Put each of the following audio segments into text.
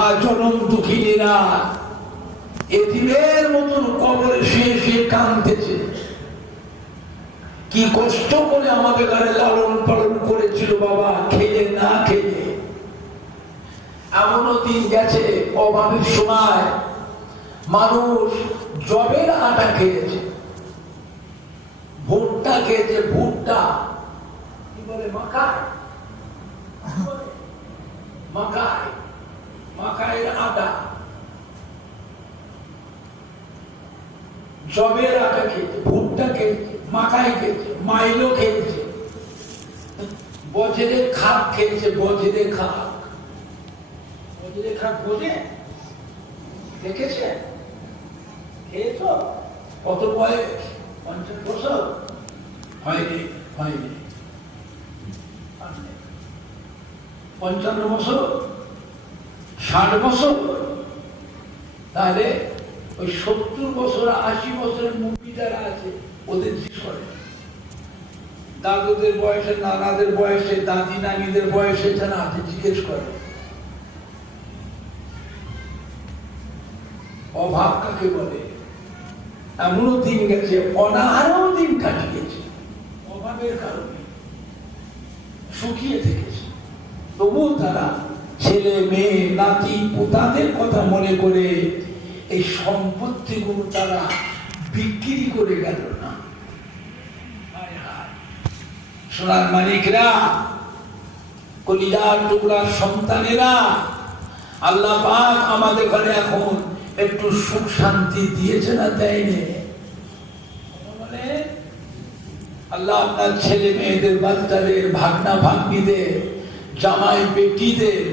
আর জনম দুঃখিনীরা এতিমের মতন কবরে শুয়ে শুয়ে কাঁদতেছে। কি কষ্ট করে আমাদের ঘরে লালন পালন করেছিল বাবা, খেয়ে না খেয়ে। এমনও দিন গেছে অভাবের সময় মানুষ জবের আটা খেয়েছে, ভুট্টা খেয়েছে, ভুট্টা কি বলে, মাকাই, মাকাই, মাকাইয়ের আটা, জবের আটা খেয়েছে, ভুট্টা খেয়েছে, মাকাই খেয়েছে, মাইলো খেয়েছে, বজরের খাক খেয়েছে, বজরের খাক। বজরের খাক বোঝে, দেখেছে, খেয়েছ? কত বয়স? 50 বছর হয়নি, হয়নি 55 বছর, 60 বছর, তাহলে ওই 70 বছর 80 বছরের মুরব্বী যারা আছে ওদের জিজ্ঞেস করে, দাদুদের বয়সে, নানাদের বয়সে, দাদি নানিদের বয়সে যারা আছে জিজ্ঞেস করে। অভাব কাকে বলে? এমনও দিন গেছে অনাহারেও দিন কাটিয়েছে, অভাবের কারণে শুকিয়ে থেকেছে, তবুও তারা ছেলে মেয়ে নাতি পোতাদের কথা মনে করে এই সম্পত্তিগুলো তারা বিক্রি করে গেল না। সোনার মালিকরা, কলিজার টুকরার সন্তানেরা, আল্লাহ পাক আমাদের ঘরে এখন একটু সুখ শান্তি দিয়েছে না দেয়নি? আল্লাহ আপনার ছেলে মেয়েদের, বাচ্চাদের, ভাগনা ভাগ্নিদের, জামাই বেটিদের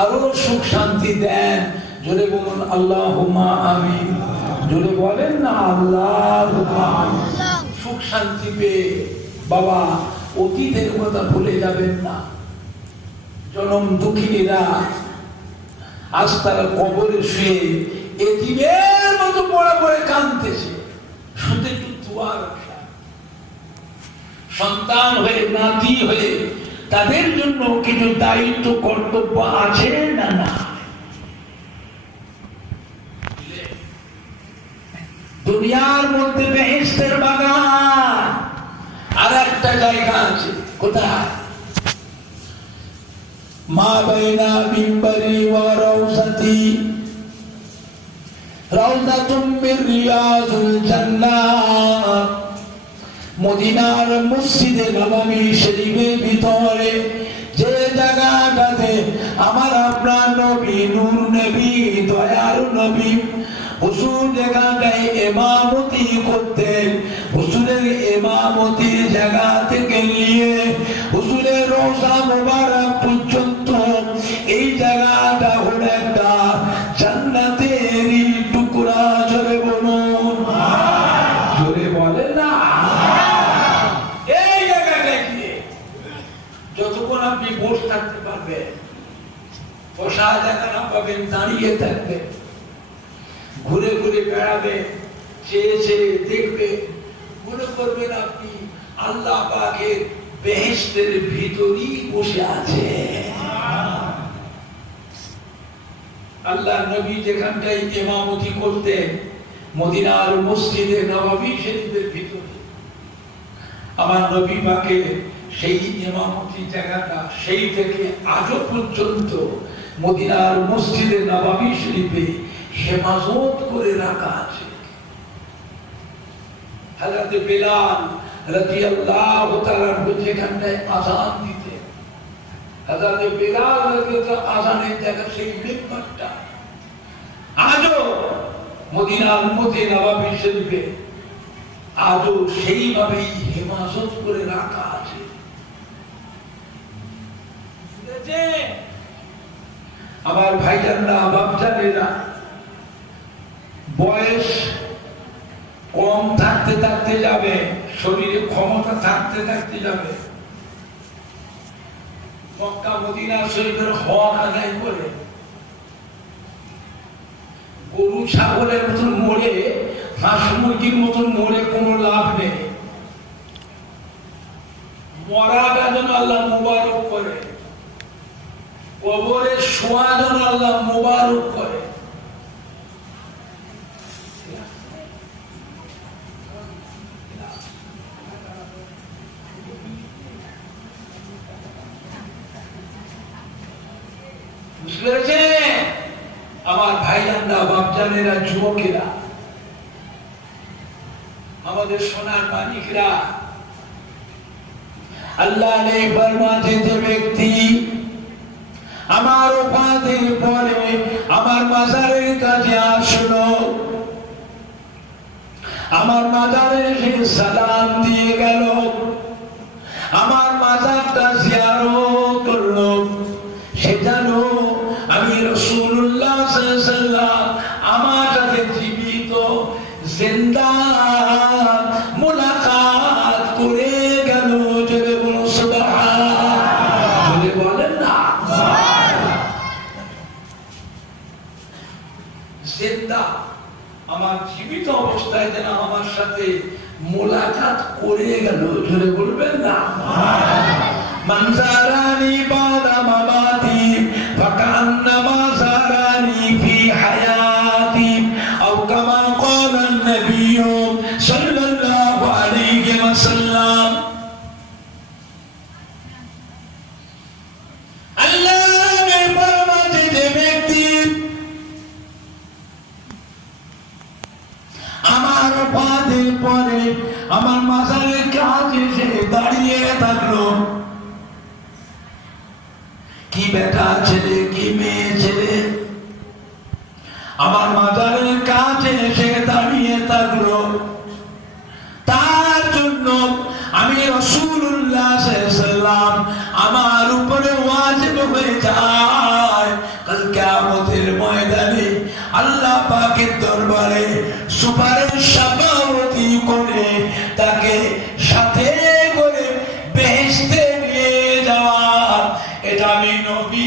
আরো সুখ শান্তি দেন। জোরে বলুন আল্লাহুম্মা আমিন। জোরে বলেন না আল্লাহুম্মা আমিন। সুখ শান্তি পেয়ে বাবা অতীতের কথা ভুলে যাবেন না। জনম দুঃখিনীরা আজ তারা কবরে শুয়ে এতিমের মতো পড়া পড়ে কাঁদতেছে। শুধু একটু দোয়া রাখা, সন্তান হয়ে, নাতি হয়ে তাদের জন্য কিছু দায়িত্ব কর্তব্য আছে না? না, দুনিয়ার মধ্যে বেহেশতের বাগান আর একটা জায়গা আছে। কোথায়? মা বাইনা মিম্বরি ওয়া রাউসাতি রাউযাতুম মির রিয়াযিল জান্নাহ। মদিনার মসজিদে নববী শরীফের ভিতরে যে জায়গাটাতে আমার আপনার নবী, নূর নবী, দয়ার নবী হুজুর জায়গাটায় ইমামতি করতেন। হুজুরের ইমামতির জায়গা থেকে নিয়ে হুজুরের রওজা মুবারক পর্যন্ত এই জায়গাটা হলো একটা জান্নাতের টুকরা। জোরে বলুন, জোরে বলেন না। এই জায়গাটা গিয়ে যতক্ষণ আপনি বসে থাকতে পারবেন, বসা জায়গা না পাবেন, দাঁড়িয়ে থাকবেন, ঘুরে ঘুরে বেড়াবে, চেয়ে চেয়ে দেখবে, মনে করবেন আপনি আল্লাহ পাকের বেহেশতের ভিতরই বসে আছে। আল্লাহ নবী যেখানটায় ইমামতি করতেন মদিনার মসজিদে নববী শরীফের ভিতরে, আমার নবী পাকের সেই ইমামতি জায়গাটা সেই থেকে আজও পর্যন্ত মদিনার মসজিদে নববী শরীফে হেফাজত করে রাখা আছে। হযরত বেলাল রাদিয়াল্লাহু তাআলা যেখানটায় আযান দিতেন, হযরত বেলাল রাদিয়াল্লাহু আযানের জায়গা সেই মিম্বরটা আজও মদিনার মধ্যে নববী শরীফে আজও সেইভাবেই হেফাজত করে রাখা আছে। আমার ভাইজানরা, বাপজানেরা, বয়স কম থাকতে থাকতে যাবে, শরীরে ক্ষমতা থাকতে থাকতে যাবে, মক্কা মদিনা শরীফের হক আদায় করে গরু ছাগলের মতন মরে, হাঁস মুরগির মতন মরে কোনো লাভ নেই। মরাটা যেন আল্লাহ মুবারক করে, কবরে শোয়া যেন আল্লাহ মোবারক করে। বুঝতে পেরেছেন আমার ভাইজানরা, বাপজানেরা, যুবকেরা, আমাদের সোনার মানিকরা, আল্লাহ নেই ফরমাতে যে ব্যক্তি আমার ওফাতের পরে আমার মাজারের কাছে আসলো, আমার মাজারে সে সালাম দিয়ে গেল, আমার মাজারটা জিয়ারত করলো, সে জানো আমি রাসূলুল্লাহ সাল্লাল্লাহু আলাইহি ওয়াসাল্লাম আমার সাথে জীবিত জিন্দা মুলাকাত করে গেল। জোরে বলো সুবহানাল্লাহ। জোরে বলেন না সুবহানাল্লাহ। জিন্দা আমার জীবিত অবস্থায় যেন আমার সাথে মুলাকাত করে গেল। জোরে বলবেন না সুবহানাল্লাহ। মান জারানি বাদা মামাতি ফাকান্নামা জারানি ফি হায়াতি আও কামা ক্বালা an-নাবিয়্য সাল্লাল্লাহু আলাইহি ওয়াসাল্লাম। আল্লাহর ফরমানে যে ব্যক্তি আমার ওফাতের পরে আমার মাজারের কাছে এসে দাঁড়িয়ে থাকলো, কি বেটা ছেলে কি মেয়ে ছেলে আমার মাজারের কাছে এসে দাঁড়িয়ে থাকলো, তার জন্য আমি রাসূলুল্লাহ সাল্লাল্লাহু আলাইহি ওয়াসাল্লাম আমার উপরে ওয়াজিব হয়ে যায় কাল কিয়ামতের ময়দানে আল্লাহ পাকের দরবারে সুপারিশ শাফাআতি করে তাকে সাথে করে বেহেশতে নিয়ে যাওয়া, এটা আমি নবী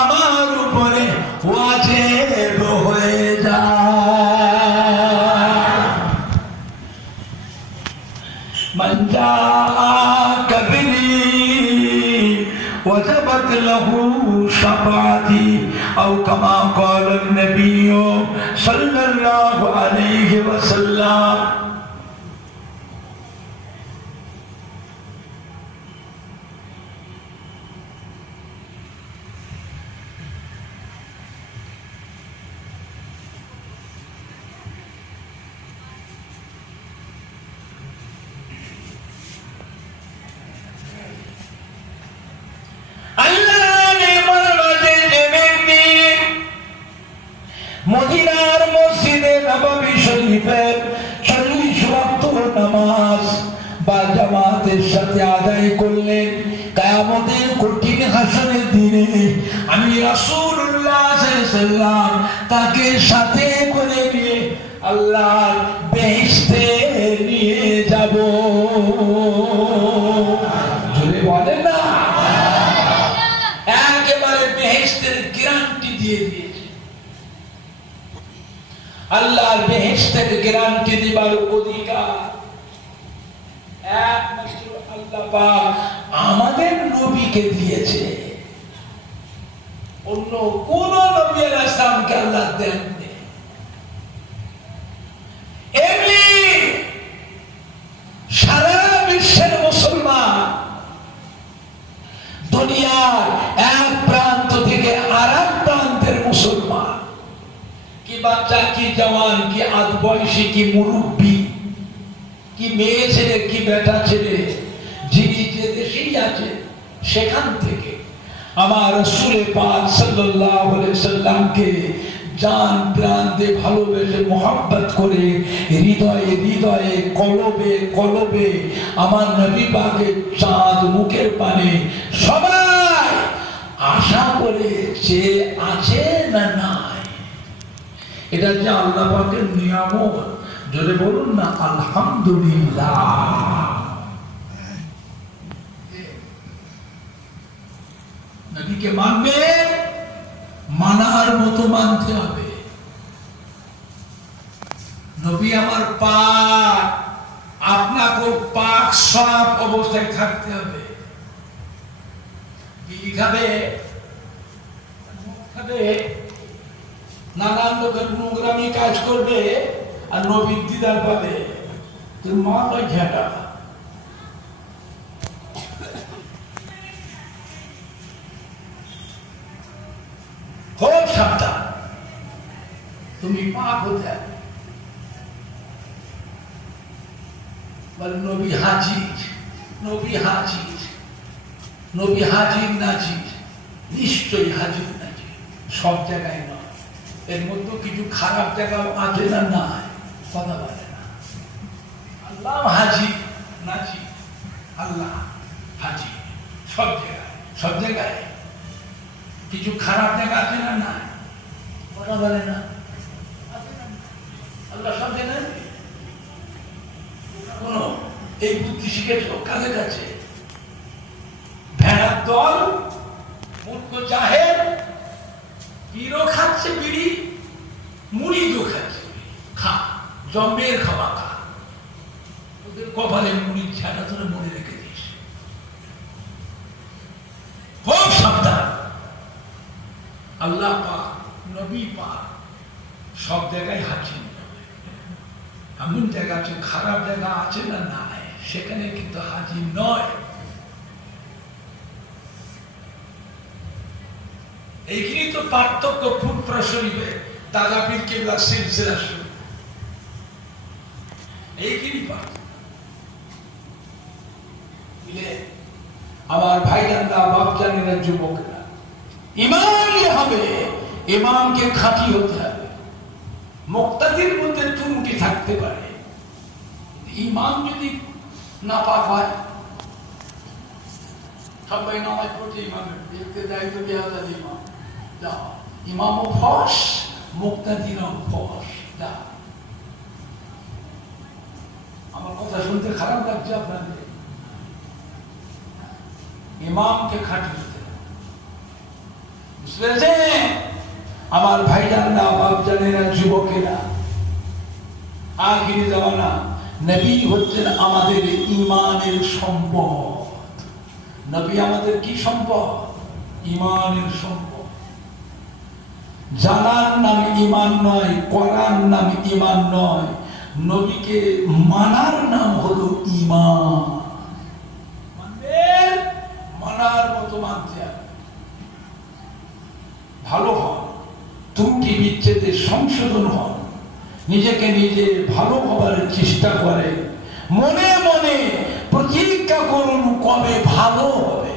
আমার উপরে ওয়াজিব হয়ে যায়। মান জাআকা বিহি ওয়াজাবাত লাহু শাফাআতি আও কামা ক্বালা an-নাবিয়্য সাল্লাল্লাহু আলাইহি ওয়াসাল্লাম। মদিনার মসজিদে নববী শরীফের 40 ওয়াক্ত নামাজ বা জামাতের সাথে আদায় করলেন, কিয়ামতের কঠিন হাসরের দিনে আমি রাসূলুল্লাহ সাল্লাল্লাহু আলাইহি ওয়াসাল্লাম তাকে সাথে করে নিয়ে আল্লাহর বেহেশতে নিয়ে যাব। জোরে বলেন না, একেবারে বেহেশতের গ্যারান্টি দিয়ে দিয়েছে। আল্লাহর বেহেশতের গ্যারান্টি দিবার অধিকার একমাত্র আল্লাহ পাক আমাদের নবীকে দিয়েছে, অন্য কোন নবী আলাইহিস সালামকে আল্লাহ দেননি। এমনি সারা বিশ্বের মুসলমান দুনিয়ার এক প্রান্ত থেকে আরেক প্রান্তের মুসলমান, কি বাচ্চা কি জওয়ান কি আধ বয়সী কি মুরব্বী কি মেয়ে ছেলে কি বেটা ছেলে, যিনি যে দেশেই আছে সেখান থেকে আমার রাসূল পাক সাল্লাল্লাহু আলাইহি সাল্লামকে জান প্রাণ দিয়ে ভালোবেসে মোহাব্বত করে হৃদয়ে হৃদয়ে কলবে কলবে আমার নবী পাকের চাঁদ মুখের পানে সবাই আশা করে চেয়ে আছে না নাই, এটা যে আল্লাহ পাকের নিয়ামত। জোরে বলুন না আলহামদুলিল্লাহ। নবীকে মানবে, মানার মতো মানতে হবে। নবী আমার পাক, আপনাকে পাক সাফ অবস্থায় থাকতে হবে। বিড়ি খাবে নানান লোকের নোংরামি কাজ করবে আর নবীর দিদার পাবে, তোর মা ওই ঝেঁটা। খুব সাবধান, তুমি পাপ হতে হবে। বলে নবী হাজির, নবী হাজির, নবী হাজির নাজির, নিশ্চয়ই হাজির নাজির, সব জায়গায় নয়, এর মধ্যে কিছু খারাপ জায়গা আছে না, নাই কথা বলে না। আল্লাহ হাজির নাজির, আল্লাহ হাজির সব জায়গায়, সব জায়গায়। কিছু খারাপ জায়গা আছে না, নাই কথা বলে না। আল্লাহ সব জায়গায়। এই বুদ্ধি শিখেছ কাদের কাছে? ভেড়ার দল, মূর্খ জাহেল, বিড়ো খাচ্ছে, বিড়ি মুড়িও খাচ্ছে, খা জম্মের খাওয়া খা, ওদের কপালে মুড়ির ছাড়া ধরে মনে রেখে দিস। খুব সাবধান। আল্লাহ পাক, নবী পাক সব জায়গায় হাজির। এমন জায়গা আছে, খারাপ জায়গা আছে না, নাই, সেখানে কিন্তু হাজির নয়। এইখানে তো পার্থক্য ফুটফরা শরীফে দাদা পীর কেবলা সিলসিলা শুরু, এইখানে পার্থক্য। আমার ভাইজানরা, বাপজানেরা, যুবকরা, ইমাম হবে, ইমামকে খাঁটি হতে হবে। মুক্তাদির মধ্যে ত্রুটি থাকতে পারে, ইমাম যদি নাপাক হয়, সবাই নামাজ পড়ছে, ইমামের দেখতে দায়িত্ব দেওয়া যায়, ইমাম যাও, ইমামও ফস, মুক্তাদিরও ফস। যা, আমার কথা শুনতে খারাপ লাগছে আপনাদের? ইমামকে খাঁটি হতে হবে, বুঝতে পেরেছেন? আমার ভাইজানরা, বাপজানেরা, যুবকেরা, আখিরি জামানা নবী হচ্ছেন আমাদের ঈমানের সম্পদ। নবী আমাদের কি সম্পদ? ঈমানের সম্পদ। জানার নাম ঈমান নয়, করার নাম ঈমান নয়, নবীকে মানার নাম হলো ঈমান। মানার মতো মানতে হবে, ভালো হয়, ত্রুটি বিচ্ছেদে সংশোধন হন, নিজেকে নিজে ভালো হবার চেষ্টা করে, মনে মনে প্রতিজ্ঞা করুন কবে ভালো হবে,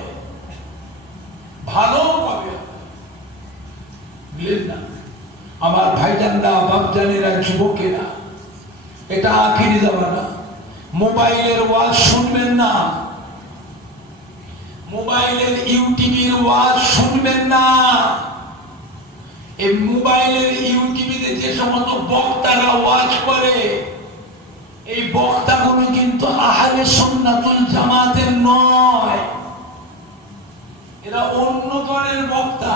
ভালো কবে হবে। বুঝলেন না আমার ভাইজানরা, বাপজানেরা, যুবকেরা? এটা আখিরি জামানা। মোবাইলের ওয়াজ শুনবেন না, মোবাইলের ইউটিউবের ওয়াজ শুনবেন না। এই মোবাইলের ইউটিউবে যে সমস্ত বক্তারা ওয়াজ করে, এই বক্তাগুলো কিন্তু আহলে সুন্নাতুল জামাতের নয়, এরা অন্য দলের বক্তা।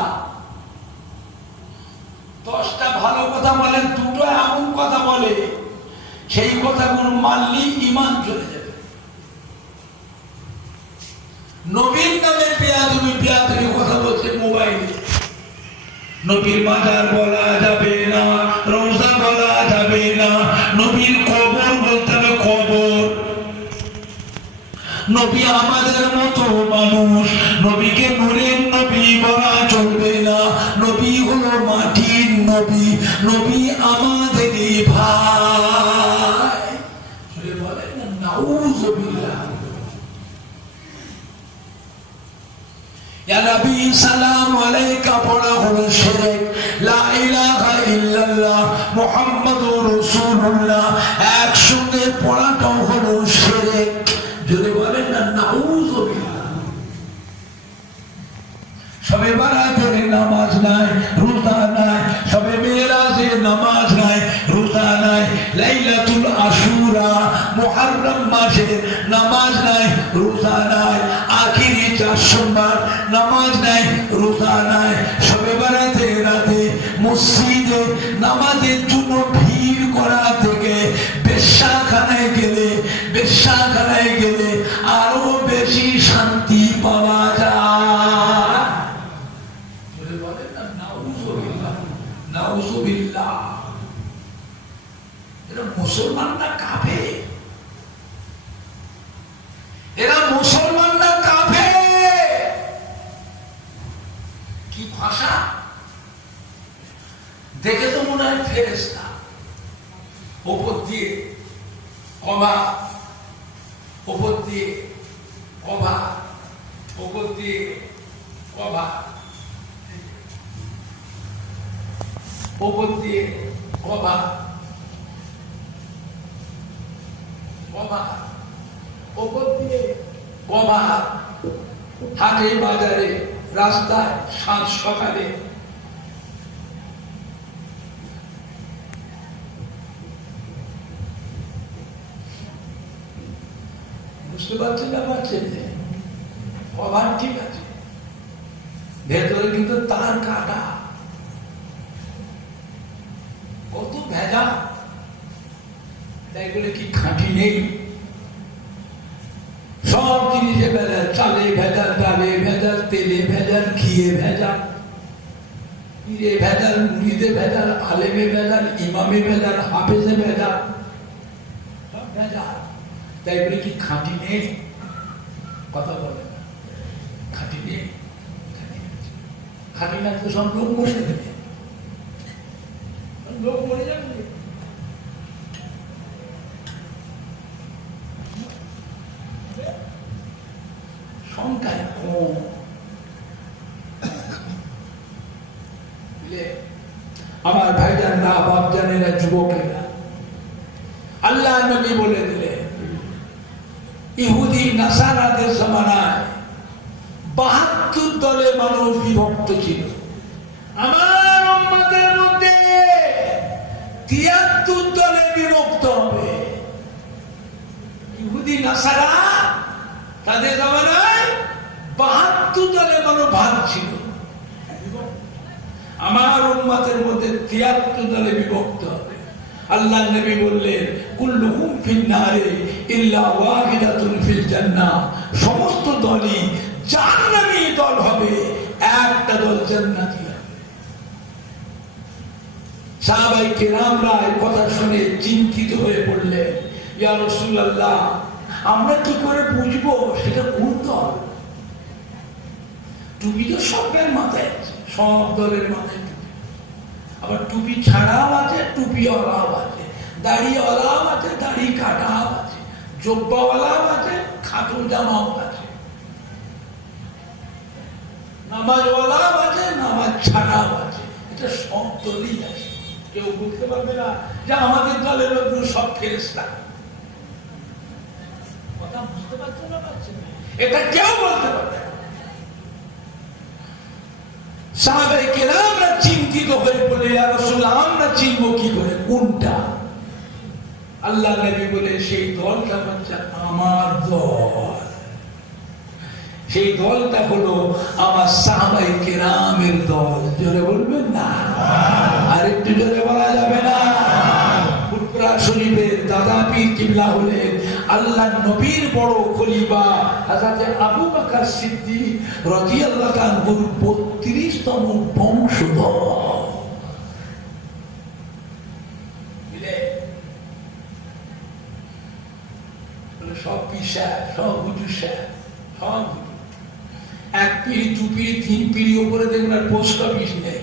10টা ভালো কথা বলে, 2টো এমন কথা বলে, সেই কথাগুলো মানলেই ঈমান চলে যাবে। নবীর নামে বেয়াদবি বেয়াদবি কথা বলছে মোবাইলে। নবীর মাজার বলা যাবে না, রওজা বলা যাবে না, নবীর কবর বলতে হবে কবর। নবী আমাদের মতো মানুষ, নবীকে নূরের নবী বলা চলবে না, নবী হলো মাটির নবী, নবী আমাদেরই ভাই। বলেন না নাউযুবিল্লাহ। ইয়া নবী সালাম আলাইকা পড়া হলো শিরক, লা ইলাহা ইল্লাল্লাহ মুহাম্মাদুর রাসূলুল্লাহ একসঙ্গে পড়াটাও হলো শিরক। যদি বলেন না নাউযুবিল্লাহ। সবে বারাতের নামাজ নাই, রোজা নাই, সবে মেরাজের নামাজ নাই, রোজা নাই, লাইলাতুল আশুরা মুহররম মাসের নামাজ নাই, রোজা নাই, আখিরি 4 সোমবার নামাজ নাই, রোজা নাই, সবে বারাতের রাতে মসজিদে নামাজের জন্য ভিড় করা থেকে বেশ্যাখানায় গেলে, বেশ্যাখানায় গেলে আরো বেশি শান্তি পাওয়া যায়। বলে বলেন না নাউযুবিল্লাহ। নাউযুবিল্লাহ। এরা মুসলমানরা কাফের, এরা মুসলমানরা কাফের। কি ভাষা দেখে তো মনে হয় ফেরেশতা। ওপর দিয়ে কবা, ওপর দিয়ে কবা, ওপর দিয়ে কবা, ওপর দিয়ে কবা, কবা, ওপর দিয়ে কবা। হাটে বাজারে রাস্তায় সাত সকালে বুঝতে পারছেন না? পারছেন যে কভার ঠিক আছে, ভেতরে কিন্তু তার কাটা, কত ভেজা। তাই বলে কি খাঁটি নেই? সব জিনিসে ভেজাল, চালে ভেজাল, ডালে ভেজাল, তেলে ভেজাল, ঘিয়ে ভেজাল, পীরে ভেজাল, মুরিদে ভেজাল, আলেমে ভেজাল, ইমামে ভেজাল, হাফেজে ভেজাল, সব ভেজাল। তাই বলে কি খাঁটি নেই? কথা বলে না, খাঁটি নেই। খাঁটি না তো সব লোক মরে যাবে, লোক মরে যাবে। সংখ্যায় কম। আমার ভাইজানরা, বাপজানেরা, যুবকেরা, আল্লাহ নবী বলে দিলে ইহুদি নাসারাদের জমানায় ৭২ দলে মানুষ বিভক্ত ছিল। আমার উম্মতের মধ্যে ৭৩ দলে বিভক্ত হবে। ইহুদি নাসারা তাদের জমানায় ৭২ দলে মানুষ ভাগ ছিল। আমার উম্মতের মধ্যে ৭৩ দলে বিভক্ত হবে। আল্লাহ নবী বললেন কুল্লুহুম ফিন্নারে ইল্লা ওয়াহিদাতুন ফিল জান্নাহ। সমস্ত দলই জাহান্নামী দল হবে, একটা দল জান্নাতি হবে। সাহাবায়ে কেরামরা এই কথা শুনে চিন্তিত হয়ে পড়লেন, ইয়া রাসূলুল্লাহ, আমরা কি করে বুঝবো সেটা কোন দল? টুপি তো সবের মাথায় আছে, সব দলের মাথায় টুপি, আবার টুপি ছাড়াও আছে, টুপিওয়ালাও আছে, দাড়িওয়ালাও আছে, দাড়ি কাটাও আছে, জব্বাওয়ালাও আছে, খাটো জামাও আছে, নামাজওয়ালাও আছে, নামাজ ছাড়াও আছে। এটা সব দলই আছে। কেউ বলতে পারবে না যে আমাদের দলের লোকগুলো সব ফেরেশতা। কথা বুঝতে পারছেন না? পারছেন না? এটা কেউ বলতে পারবে না। সাহাবায়ে কেরামরা চিন্তিত হয়ে পড়ে, ইয়া রাসূলুল্লাহ, আমরা চিনব কি করে কোনটা? আল্লাহ নবী বলে সেই দলটা হচ্ছে আমার দল। সেই দলটা হলো আমার সাহাবায়ে কেরামের দল। জোরে বলবেন না? আর একটু জোরে বলা যাবে না? ফুরফুরা শরীফের দাদা পীর কিবলা হলেন আল্লাহর নবীর বড় খলিফা হযরত আবু বকর সিদ্দিক রাদিয়াল্লাহু আনহুর ৩২তম বংশধর। সব পিসা, সব হুজুর সাহেব, সব এক পিড়ি, দু পিড়ি, তিন পিড়ি উপরে দেখবেন আর পোস্ট অফিস নেই।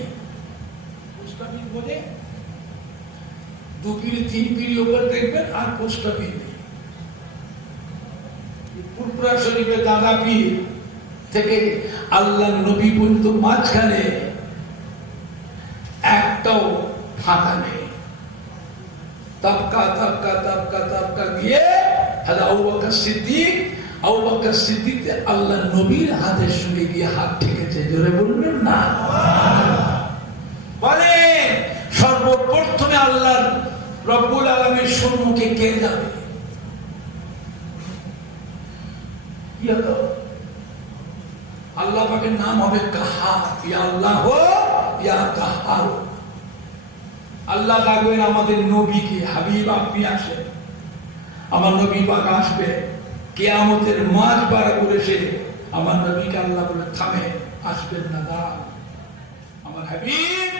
পোস্ট অফিস বলে দু পিড়ি, তিন পিড়ি উপরে দেখবেন আর পোস্ট অফিস নেই। ফুরফুরা শরীফের দাদা পীর থেকে আল্লাহ নবী পর্যন্ত মাঝখানে একটাও ফাঁকা নেই। তবকা তবকা তবকা তবকা দিয়ে আবু বকর সিদ্দিক, আবু বকর সিদ্দিক আল্লাহ নবীর হাতের সঙ্গে গিয়ে হাত ঠেকেছে। জোরে বলবেন না? বলে সর্বপ্রথমে আল্লাহ রব্বুল আলামিনের সম্মুখে কে যাবে? কি হলো? আল্লাহ পাকের নাম হবে কাহার। ইয়া আল্লাহ ইয়া কাহার। আল্লাহ ডাকবেন আমাদের নবীকে, হাবিব আপনি আসেন। আমার নবী পাক আসবে, কিয়ামতের মাঝ বার করেছে আমার নবীকে আল্লাহ বলে থামে, আসবেন না, দাঁড়ান। আমার হাবিব